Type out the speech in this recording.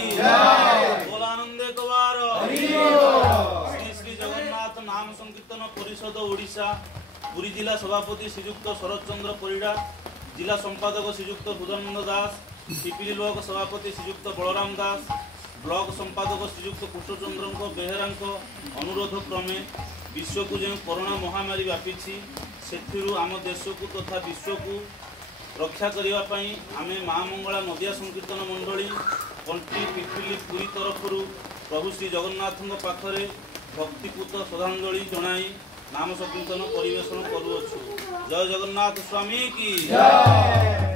बोलानंदे कवार श्री श्री जगन्नाथ नाम संकीर्तन परिषद ओडिशा पुरी जिला सभापति श्रीयुक्त शरद चंद्र परिड़ा, जिला संपादक श्रीयुक्त बुधानंद दास, पिपिली ब्लॉक सभापति श्रीयुक्त बलराम दास, ब्लॉक संपादक श्रीयुक्त कृष्णचंद्र बेहेरा अनुरोध क्रमे विश्व को जो कोरोना महामारी व्यापी से आम देश को तथा विश्व को रक्षा करने आमे माँ मंगला नदिया संकीर्तन मंडली कंटी पिपिली पुरी तरफ प्रभु श्री जगन्नाथ पाखरे भक्तिपूत श्रद्धांजलि जनाई नाम संकीर्तन परिवेषण करुअछु। जय जगन्नाथ स्वामी की जय।